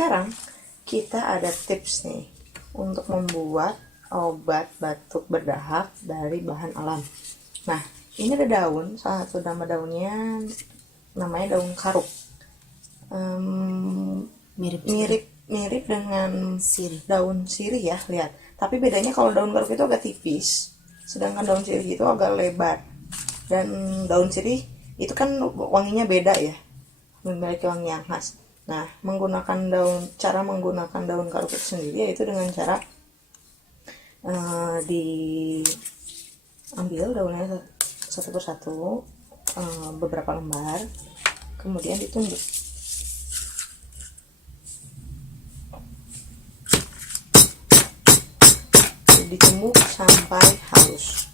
sekarang kita ada tips nih untuk membuat obat batuk berdahak dari bahan alam. Nah, ini ada daun, salah satu nama daunnya namanya daun karuk. Mirip dengan daun sirih ya, lihat. Tapi bedanya kalau daun karuk itu agak tipis, sedangkan daun sirih itu agak lebar. Dan daun sirih itu kan wanginya beda ya, memiliki wangi yang khas. Nah, cara menggunakan daun karuk itu sendiri yaitu dengan cara diambil daunnya satu persatu, beberapa lembar, kemudian ditumbuk. Ditumbuk sampai halus.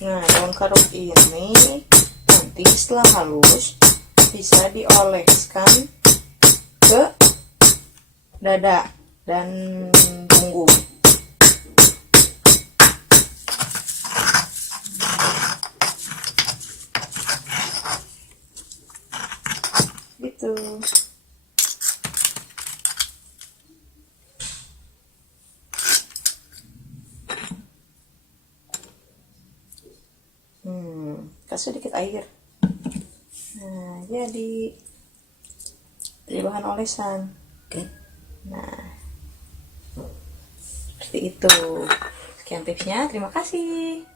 Nah, daun karuk ini nanti setelah halus bisa dioleskan ke dada dan punggung. Gitu. Kasih sedikit air. Nah, jadi bahan olesan. Nah, seperti itu. Sekian tipsnya. Terima kasih.